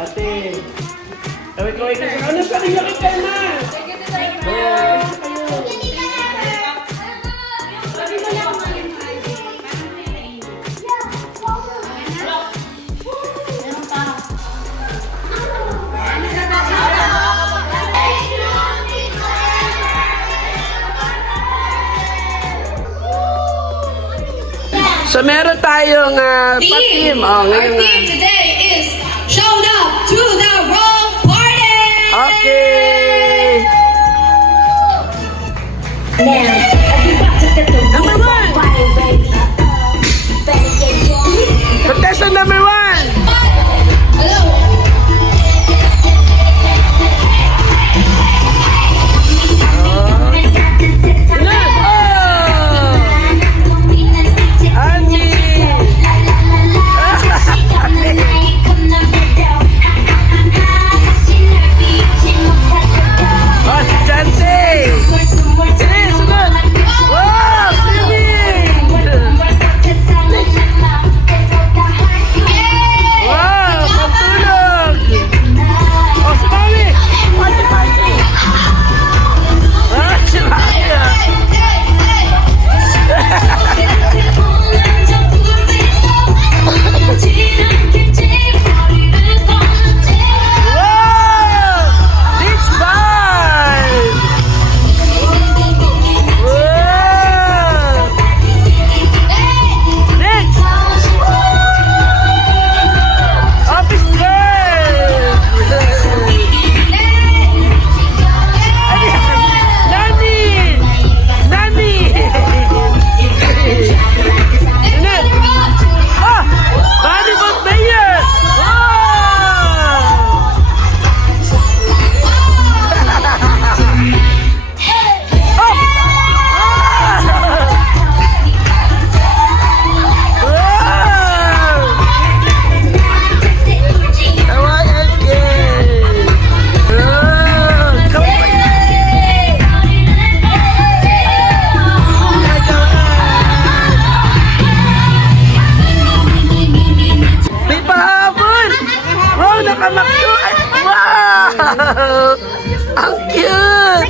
Ate. Kaway-kaway ka sa ano? Sabi niya kita na! So meron tayong pa-team. Oh, ngayon Our theme today is showed up to the wrong party. Okay. Number one. Contestant number 1. Hello. Ang cute!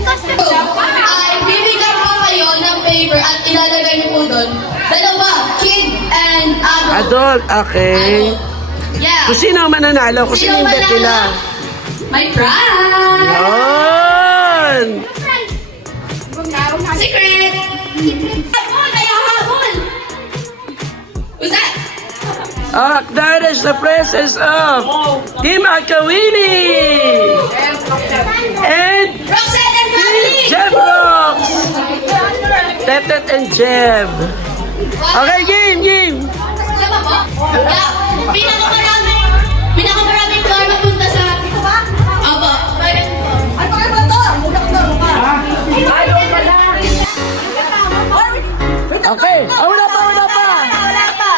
Ay, bibigyan ko kayo ng paper at ilalagay niyo po doon. Dalawa, kid and adult. Adult, okay. Yeah. Kung sino ang mananalo, kung sino yung bet nila. My prize! Yun! Secret! Habol! Kaya habol! Who's that? Acknowledge the presence of Team Akawini! And Roxanne and Natalie! Jeb Rocks! Tetet and Jeb. Okay, game! Sama po? Yeah. Pinakamaraming floor mapunta sa... Aba. Ano kayo ba ito? Okay, wala pa!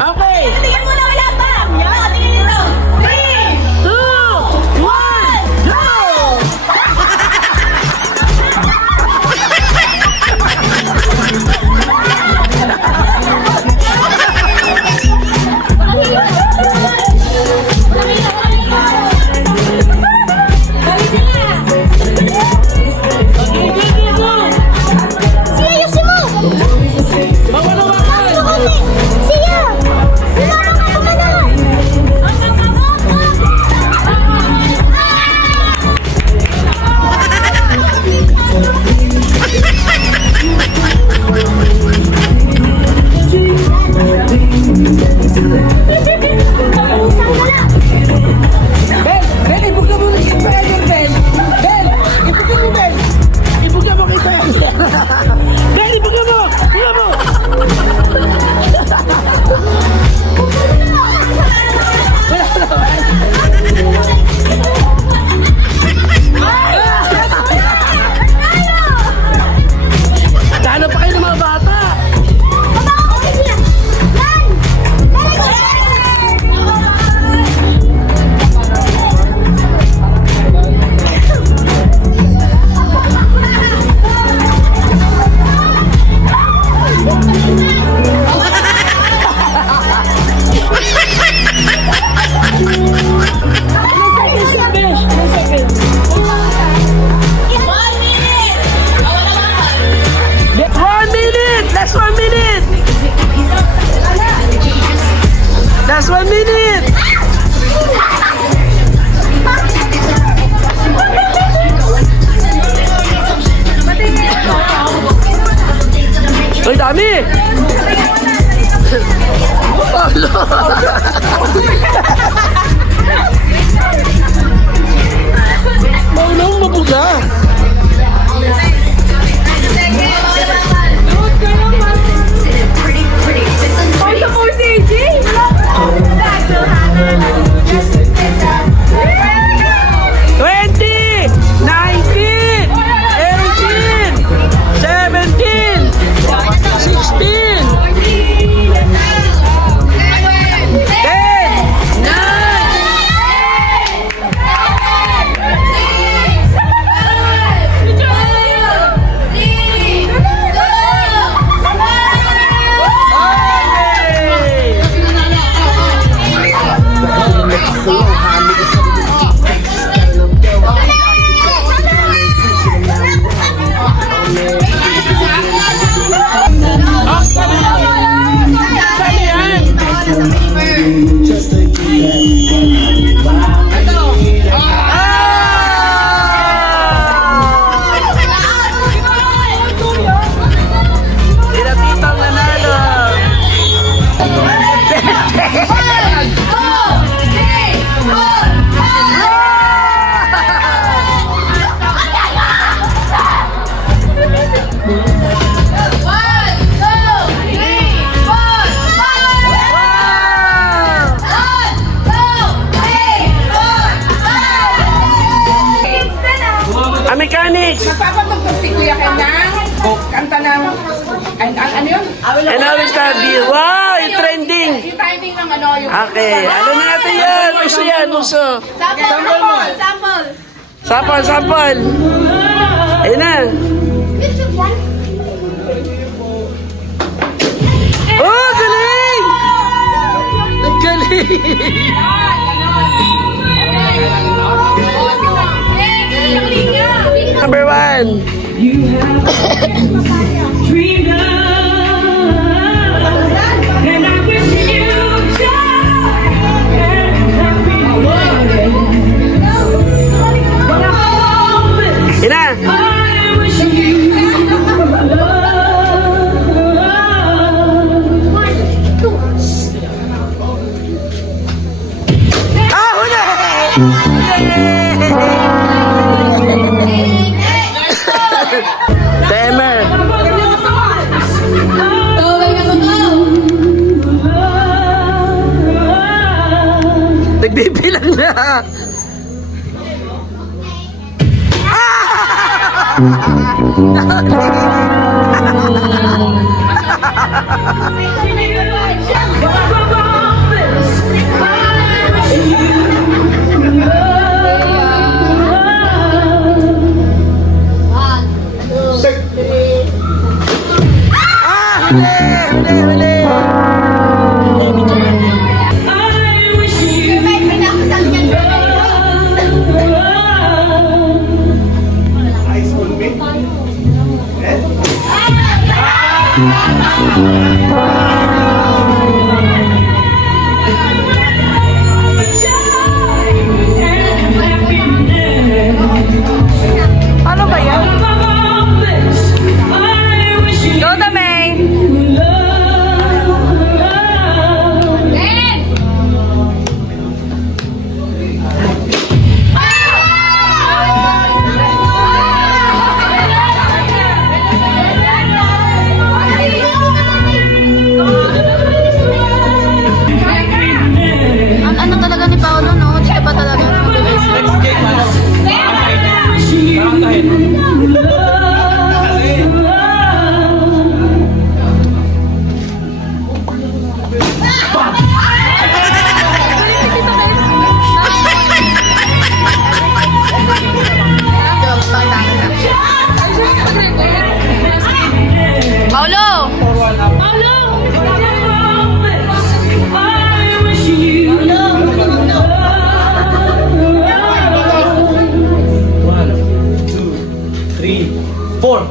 Okay! Tingnan mo na, wala pa. Tingnan nyo. 3, 2, 1, go! Next! Magpapatugtog si Kuya Ken ng kanta ng, ano yun? And I will start you. Wow! Yung trending! Yung timing ng ano, yung... Okay, ano na natin yan? Uso yan, uso. Sample. Sapal. Ayun na. Oh, galing! Ang galing! Number 1. Ina! Ah, hula! Timer! Nagbibilang na! Huli! Ano ba yan? Go the main! Ano talaga ni Paolo, no? Hindi ka pa talaga. Paulo! One, two, three, 4.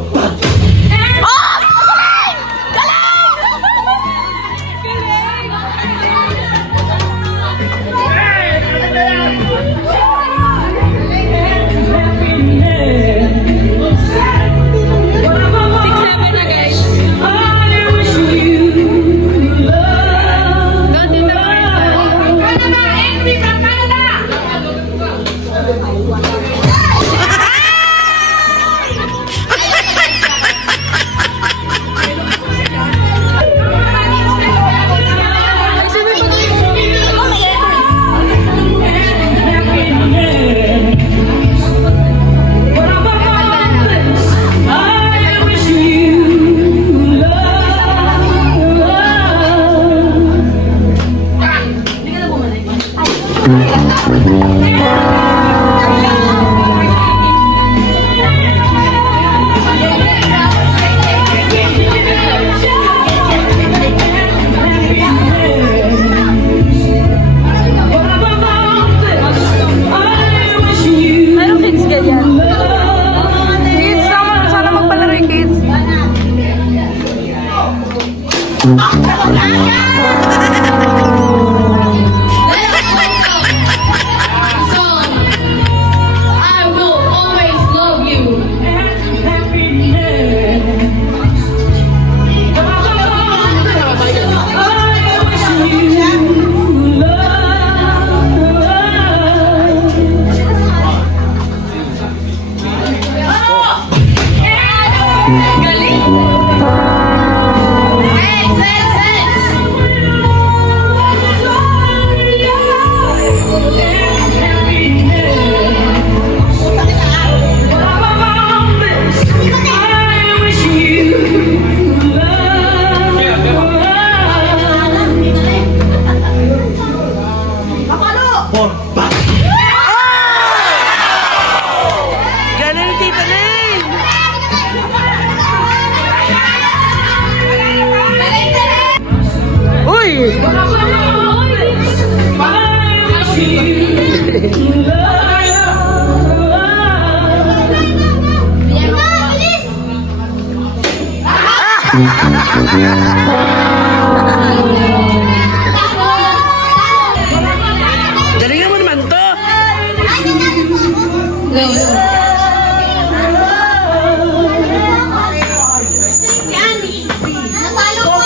Mayroong kids ganyan. Kids, sana magpalaro yung kids. Song. Galingan mo naman to. Natalo ko!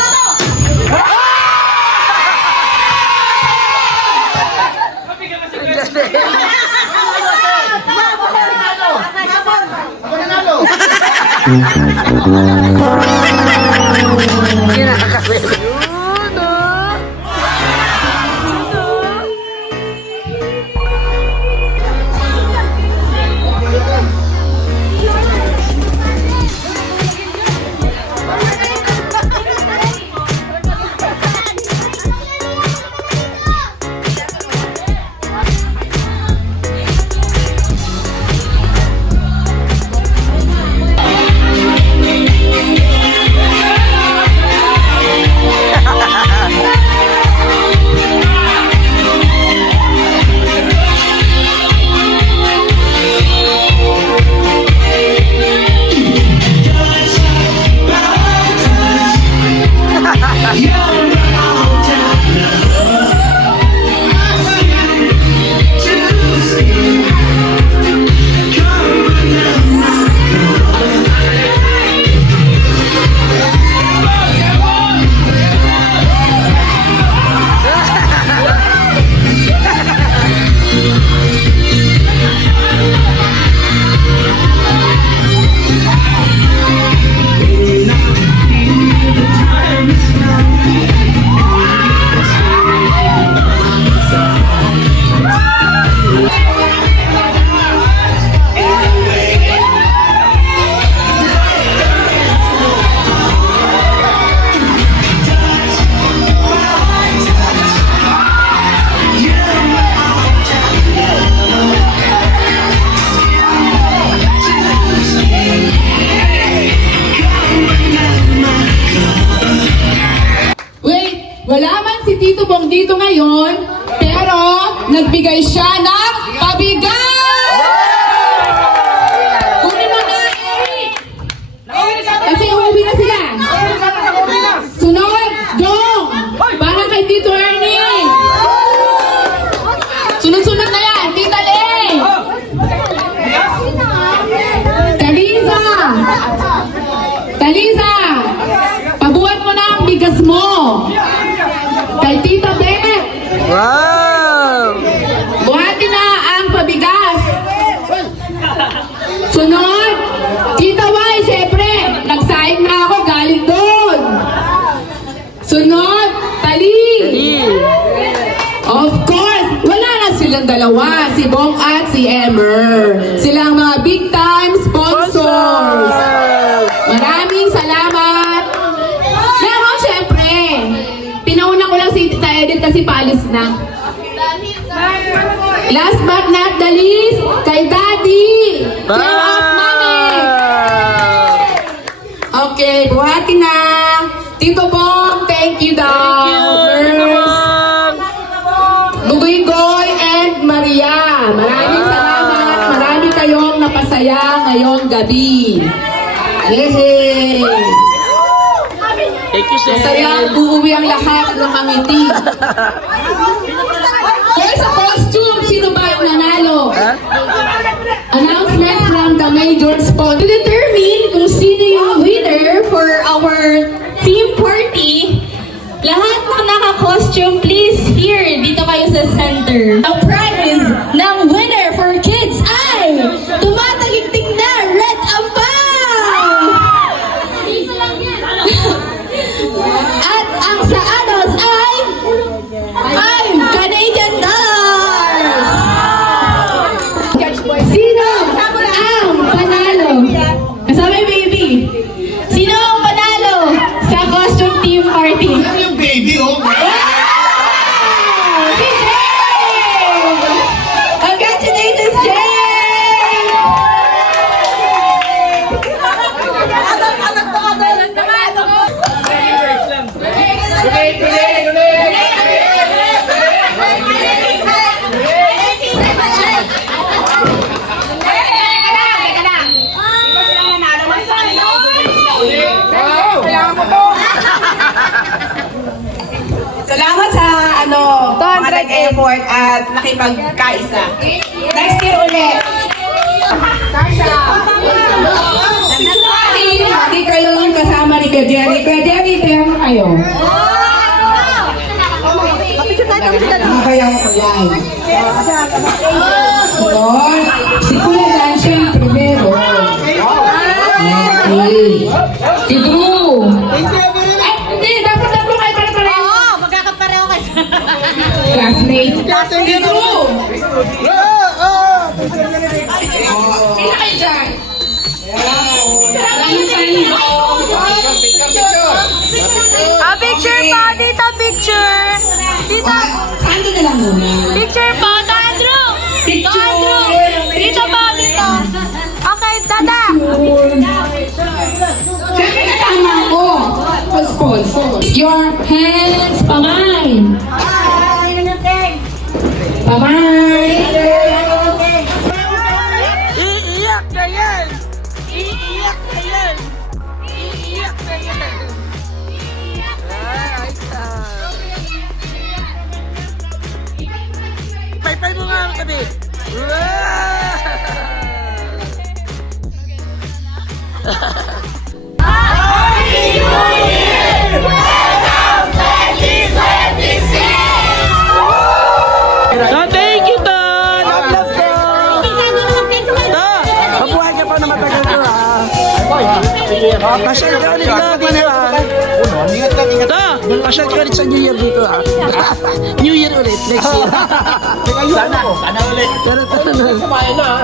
Yun, oh. Wala man si Tito Bong dito ngayon, pero nagbigay siya ng pabigat! Kunin mo na, Eric! Kasi uuwi na sila. Sunod, Jong! Para kay Tito Ernie! Sunod-sunod na yan, Tita Ling! Taliza! Taliza! Pabuhat mo na ang bigas mo! Kay Tita Beth! Wow! Buhati na ang pabigas! Sunod! Tita Y, syempre! Nagsaing na ako, galing doon! Sunod! Tali! Of course! Wala na silang dalawa, si Bong at si Emmer. Silang mga big time sponsors! Maraming salamat! Pero syempre, pinauna ko lang si Tita Edith kasi palis na. Last but not the least, kay Daddy! Turn off money! Okay, buhati na! Tito Bong, thank you daw! Bugoy-goy and Maria, maraming salamat! Marami kayong napasaya ngayong gabi! Yehey! Thank you, sir. Masaya uuwi ang lahat ng mangiti. Okay, sa costume, sino ba yung nanalo? Announcement from the major sponsor. To determine kung sino yung winner for our theme party, lahat ng naka-costume, please here, dito kayo sa center. Ang prize ng winner for kids ay tumatagigting na Red Ampao! At ang sa adults ay Canadian dollars! Sino ang panalo? Kasama yung baby. Sino ang panalo sa costume team party? Yung baby, oh. Si Jay! nag-effort at nakipagkaisa. Next year ulit. Lagi kayong kasama ni Kuya Jerry. Kuya Jerry, kaya mo kayo. Kaya ko yan. Si Kuya Dan siya yung primero. Okay. Si Drew. Hindi, dapat tatlo kayo pare-pareho. Oo, magkakapareho kayo. Classmate. Si Drew. Sino kayo dyan? Picture pa! Dito, picture! Dito! Saan na lang muna? Picture pa! Andrew! Picture. Andrew! Dito pa! Dito! Okay, dada! Siyempre kasama ko. Sponsor. Your hands, pamay. Pamay. Iiyak na yan! Iiyak na yan! Iiyak na yan! Pay mo nga ang tabi! So, thank you, Ton! Mabuhay ka pa na matagal ko ha. Pasyal ka ulit na dito ha. Pasyal ka ulit sa New Year dito ha. New Year ulit, next year. Sana ulit. Pero tanong. Samayan na.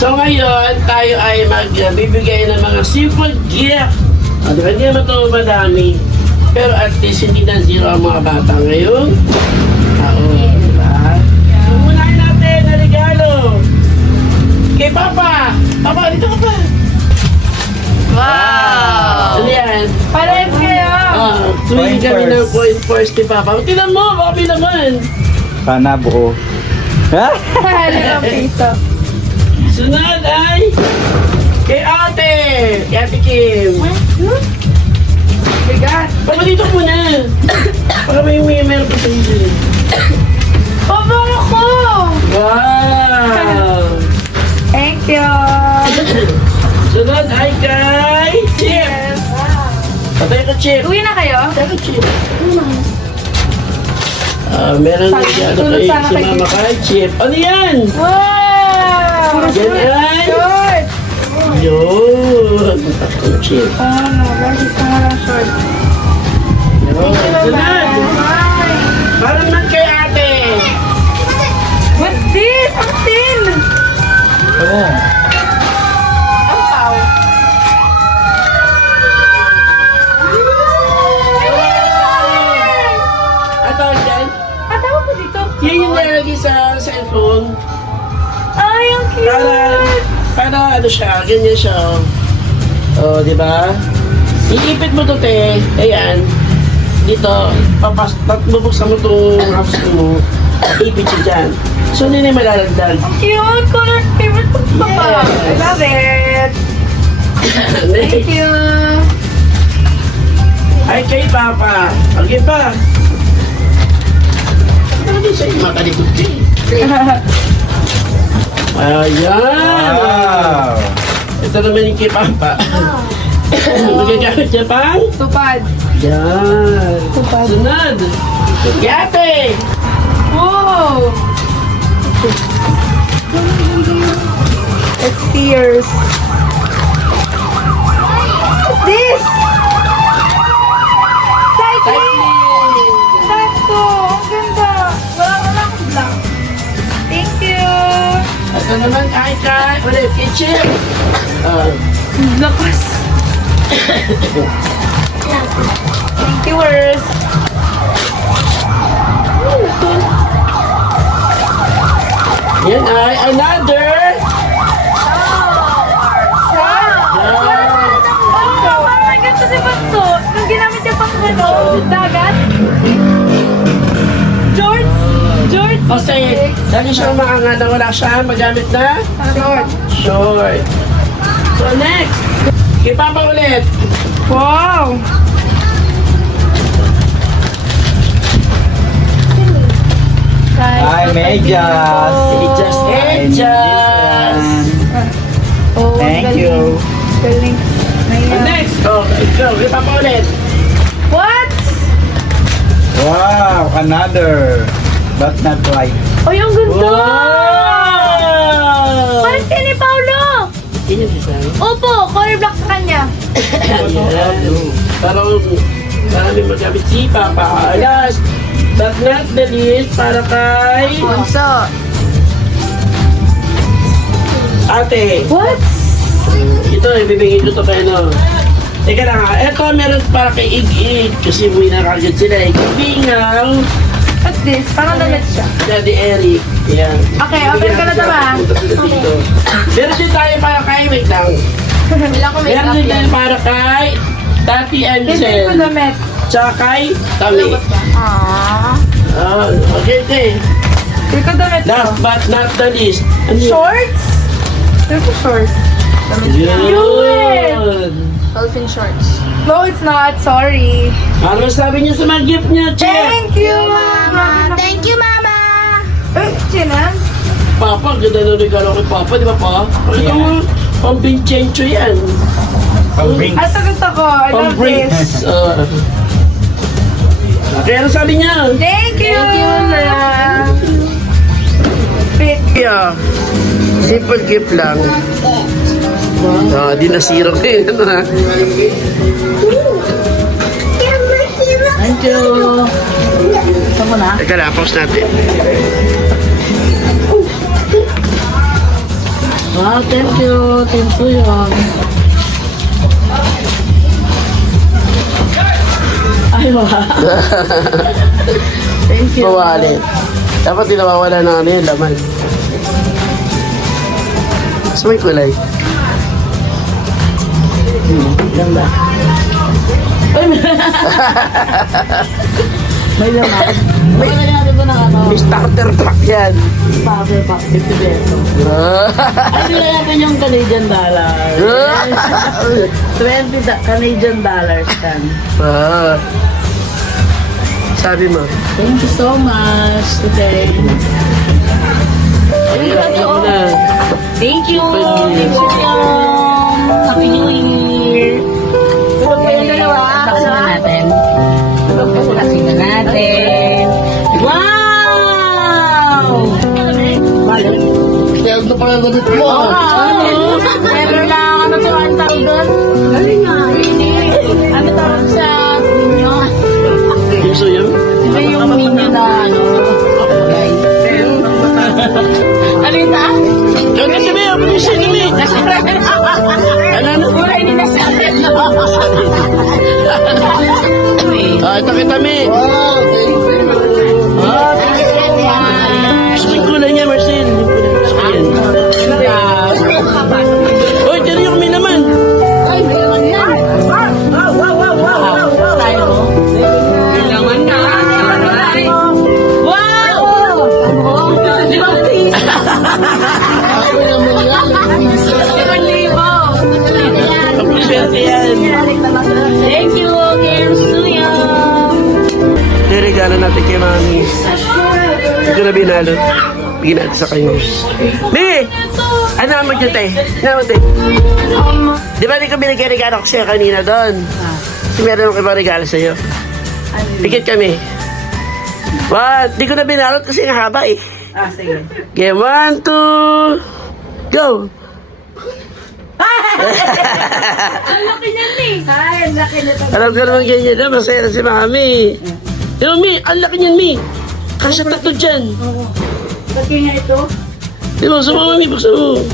So ngayon, tayo ay magbibigay ng mga simple gift. Di ba, hindi naman ito madami. Pero at least hindi na zero ang mga bata ngayon. Oo, di ba? So unahin natin na regalo. Kay Papa! Papa, dito ka pa! Wow! Ano yan? Parehas kayo! Tuwing kami ng coin first ni Papa. Tingnan mo, baka naman. Sana buo. Ha? Limang piso. Sunod ay kay Ate! Kay Ate Kim. Bigat. Papa, dito muna. Baka may meron pa sa inyo. Pabang ako! Wow! Thank you! Sunod ay kay Chip. Patay ka, Chip. Uwi na kayo? Patay ka, Chip. Meron na siya ano kay si Mama kay Chip. Ano yan? Wow! Yan ay... Short! Yun. Ang Chip. Bakit ka nga lang short? Yun. Sunod. Parang man kay Ate. What's this? Ang tin! Oo. Ang pao. Ito, yan. Patawa po dito. Yan yung nalagay sa cellphone. Ay, ang cute! Para ano siya, ganyan siya. Oh, di ba? Iipit mo to, te. Ayan. Dito, bubuksan mo itong house mo. Ipit siya dyan. So, hindi na malalagdag. Cute! Color favorite ko pa pa. I love it! Thank you! Ay, kay Papa. Okay pa. Ano sa'yo? Makalikot din. Ayan. Wow. Ito naman yung kay Papa. Magagamit niya pang? Tupad. Yan. Sunod. Kay Ate. Wow! It's Sears. What's this? Cycling! Sakto! Ang ganda! Wala akong black. Thank you! Ito naman kay ulit kay Chip. Lakas! Thank you, Wers. Yan ay another. Parang ganito si Banso. Nung ginamit niya pang dagat. George! Kasi lagi siyang maangan na wala siya magamit na Short. short. So next, kay Papa ulit. Wow! Ay, medyas. Edjas. Oh, Thank you. Galing. And next, ikaw, kay Papa ulit. What? Wow, another. But not right. Oh, yung ganda! Wow! Parang si ni Paolo! Yun yung design. Opo, color black sa kanya. Ayan. Parang marami magamit si Papa. Last, but not the least, para kay Bunso. Ate. What? Ito, ibibigay ko to kay ano. Teka lang ha, eto meron para kay Ig-Ig kasi umuwi na kagad sila. Bingang, What's this? Parang damit siya. Daddy Eric. Yan. Okay, open ka na ito ba? Punta sila dito. Meron din tayo para kay, wait lang. Ilang ko make Meron up din yan. tayo para kay Tati Hindi ko Ansel. damit. Tsaka kay Tami. Aww. Okay, okay. Hindi ko damit ko. Last but not the least. Ano yun? Shorts? Hindi ko shorts. Yun. Dolphin shorts. No, it's not. Sorry. Ano sabi niyo sa mga gift niya, Che? Thank you, Mama. Thank you, Mama. Eh, Chinan? Papa, ganda na regalo kay Papa, di ba pa? Pakita mo, pang Vincenzo yan. Pang-bring. Ito gusto ko. I Pang love this. Bricks. Okay, ano sabi niya? Thank you. Thank you, Mama. Fit. Yeah. Simple gift lang. Di nasira ko yun. Thank you. Gusto mo na? Teka lang, pause natin. Ah, thank you. Thank you yun. Ay, wow. Thank you. Mawali. Dapat di nawawala ng ano yun, laman. Sa may kulay. Ganda. Ay, may laman. May natin ito ng ano. May starter truck yan. Power pack, 50 pesos. Ay, bilhin natin yung Canadian dollar. 20 Canadian dollars kan. Sabi mo. Thank you so much today. Ayun na. Thank you. Thank you. Happy New Year. Tulog kayo dalawa. Saksikan natin. Saksikan natin. Wow! Kaya ito pala damit mo. Meron lang ano to, ang tawag doon? Galing nga. Ano tawag sa inyo? Gusto yun? Hindi yung ninyo na ano. Ano yun ta? Yung kasi may, gusto yun may. Ano? Wala hindi na sa atin. Ito kita may. Gusto yung kulay niya, Marcel. Gusto ko yan. Uy, dyan yung may naman. Ay, may naman yan. Tayo. Kailangan na. Wow! Di ba, please? Swerte yan. Thank you, Games Studio. Niregalo natin kay Mami. Hindi ko na binalo. Bigyan natin sa kayo. Mi! Ano ang mag-yute? Ano ang Di ba di ko binigay regalo ko sa'yo kanina doon? Kasi meron akong ibang regalo sa'yo. Pikit kami. What? Di ko na binalot kasi ang haba eh. Ah, sige. Okay, 1, 2, go! Ang laki niyan eh. Ay, ang laki nito. Alam ko naman ganyan na, masaya na si Mami. Yo, Mi, ang laki niyan, Mi. Kasya tatlo dyan. Laki nga ito. Di ba, gusto mo, Mami, buksan mo.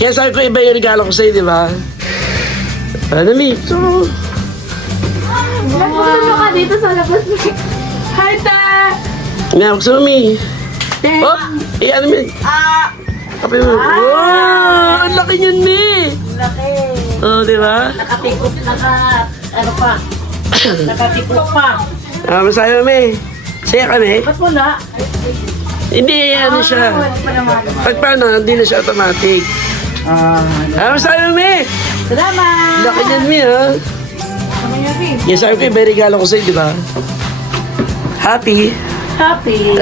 Kaya sabi ko, iba yung regalo ko sa'yo, di ba? Ano, Mi? Gusto mo. Nagpunta ka dito sa labas. Hi, Ta! Mi, gusto mo, Mi. Oh, ano, Mi? Kapay mo. Wow, ang laki niyan, Mi. Laki. Oh, di ba? Nakatikot, ano pa? Nakatikot pa. Masaya, Mi. Saya kami. Ba't wala? Hindi, ano siya. Wala pa naman. Pag paano, hindi na siya automatic. Masaya, Mi. Salamat! Laki niyan, Mi, ha? Kaya sabi ko, iba yung regalo ko sa'yo, di ba? Happy. Happy.